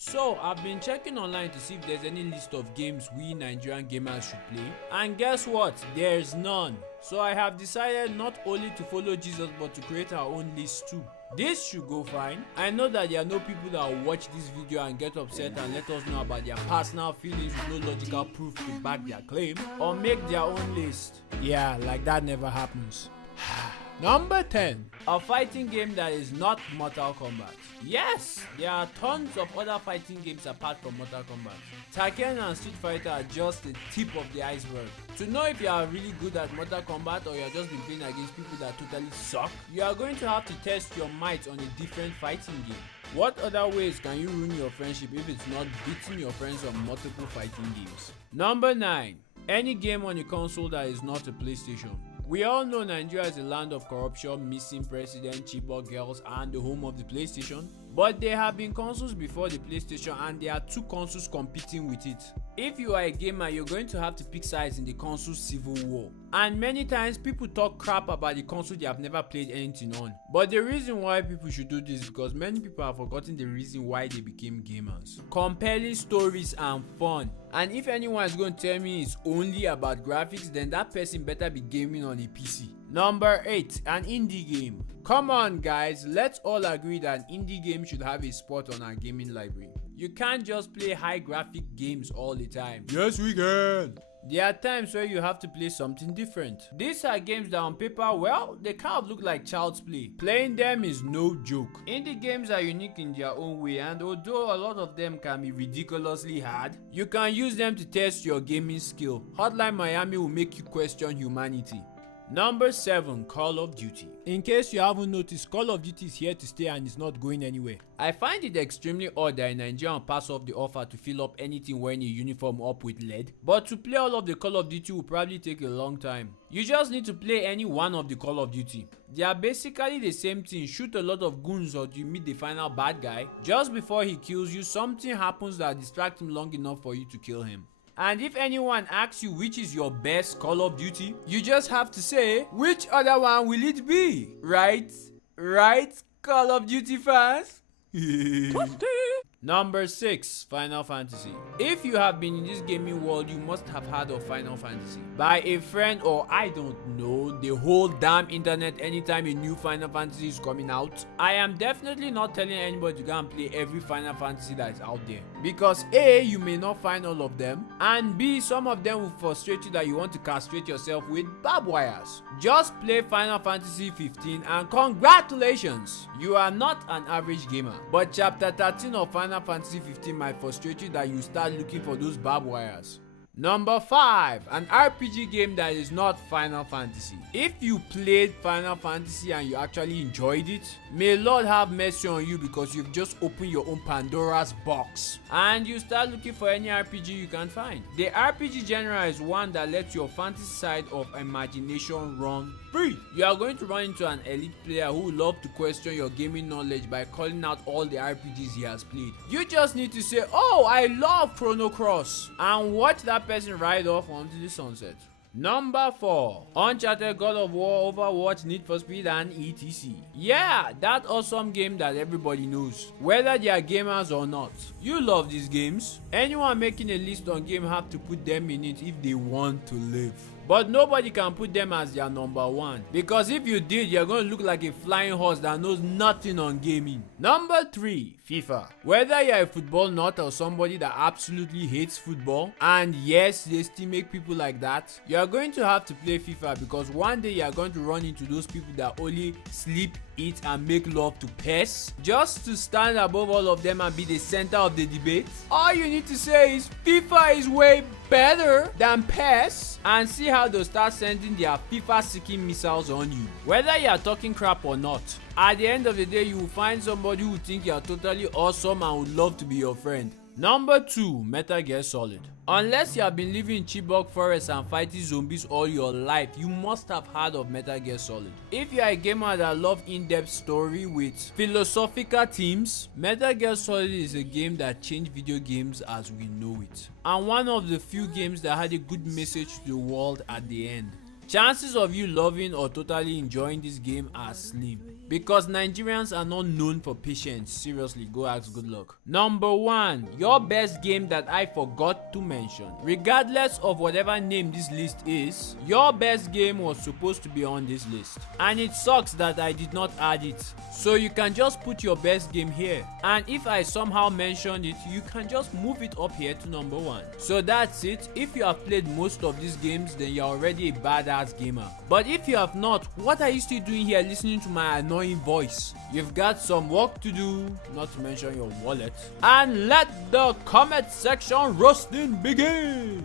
So, I've been checking online to see if there's any list of games we Nigerian gamers should play, and guess what? There's none. So I have decided not only to follow Jesus but to create our own list too. This should go fine. I know that there are no people that will watch this video and get upset and let us know about their personal feelings with no logical proof to back their claim, or make their own list. Yeah, like that never happens. Number 10. A fighting game that is not Mortal Kombat. Yes, there are tons of other fighting games apart from Mortal Kombat. Tekken and Street Fighter are just the tip of the iceberg. To know if you are really good at Mortal Kombat or you are just been playing against people that totally suck, you are going to have to test your might on a different fighting game. What other ways can you ruin your friendship if it's not beating your friends on multiple fighting games? Number 9. Any game on a console that is not a PlayStation. We all know Nigeria is a land of corruption, missing president, Chibok girls, and the home of the PlayStation. But there have been consoles before the PlayStation, and there are two consoles competing with it. If you are a gamer, you're going to have to pick sides in the console civil war. And many times people talk crap about the console they have never played anything on. But the reason why people should do this is because many people have forgotten the reason why they became gamers. Compelling stories and fun. And if anyone is going to tell me it's only about graphics, then that person better be gaming on a PC. Number 8. An indie game. Come on guys, let's all agree that an indie game should have a spot on our gaming library. You can't just play high graphic games all the time. Yes, we can. There are times where you have to play something different. These are games that on paper, well, they kind of look like child's play. Playing them is no joke. Indie games are unique in their own way, and although a lot of them can be ridiculously hard, you can use them to test your gaming skill. Hotline Miami will make you question humanity. Number 7. Call of Duty. In case you haven't noticed, Call of Duty is here to stay and is not going anywhere. I find it extremely odd that a Nigerian pass off the offer to fill up anything wearing a uniform up with lead, but to play all of the Call of Duty will probably take a long time. You just need to play any one of the Call of Duty. They are basically the same thing. Shoot a lot of goons or you meet the final bad guy. Just before he kills you, something happens that distracts him long enough for you to kill him. And if anyone asks you which is your best Call of Duty, you just have to say, which other one will it be? Right? Right, Call of Duty fans? Number 6. Final Fantasy. If you have been in this gaming world, you must have heard of Final Fantasy by a friend, or I don't know, the whole damn internet anytime a new Final Fantasy is coming out. I am definitely not telling anybody to go and play every Final Fantasy that is out there, because A, you may not find all of them, and B, some of them will frustrate you that you want to castrate yourself with barbed wires. Just play Final Fantasy 15 and congratulations, you are not an average gamer. But chapter 13 of Final Fantasy 15 might frustrate you that you start looking for those barbed wires. Number 5. An RPG game that is not Final Fantasy. If you played Final Fantasy and you actually enjoyed it, may Lord have mercy on you, because you've just opened your own Pandora's box and you start looking for any RPG you can find. The RPG genre is one that lets your fantasy side of imagination run free. You are going to run into an elite player who will love to question your gaming knowledge by calling out all the RPGs he has played. You just need to say, oh, I love Chrono Cross, and watch that person ride off onto the sunset. Number 4. Uncharted, God of War, Overwatch, Need for Speed, and etc. Yeah, that awesome game that everybody knows, whether they are gamers or not. You love these games. Anyone making a list on game have to put them in it if they want to live. But nobody can put them as their number 1, because if you did, you're going to look like a flying horse that knows nothing on gaming. Number 3. FIFA. Whether you're a football nut or somebody that absolutely hates football, and yes, they still make people like that, you're going to have to play FIFA, because one day you're going to run into those people that only sleep, eat, and make love to PES, just to stand above all of them and be the center of the debate. All you need to say is FIFA is way better than PES, and see how they'll start sending their FIFA seeking missiles on you. Whether you're talking crap or not, at the end of the day, you will find somebody who think you're totally awesome and would love to be your friend. Number 2. Metal Gear Solid. Unless you have been living in Chibok forest and fighting zombies all your life, you must have heard of Metal Gear Solid. If you are a gamer that loves in-depth story with philosophical themes, Metal Gear Solid is a game that changed video games as we know it, and one of the few games that had a good message to the world at the end. chances of you loving or totally enjoying this game are slim, because Nigerians are not known for patience. Seriously, go ask good luck. Number 1, your best game that I forgot to mention. Regardless of whatever name this list is, your best game was supposed to be on this list, and it sucks that I did not add it. So you can just put your best game here, and if I somehow mentioned it, you can just move it up here to number 1. So that's it. If you have played most of these games, then you're already a badass gamer. But if you have not, what are you still doing here listening to my annoying voice? You've got some work to do, not to mention your wallet. And let the comment section roasting begin.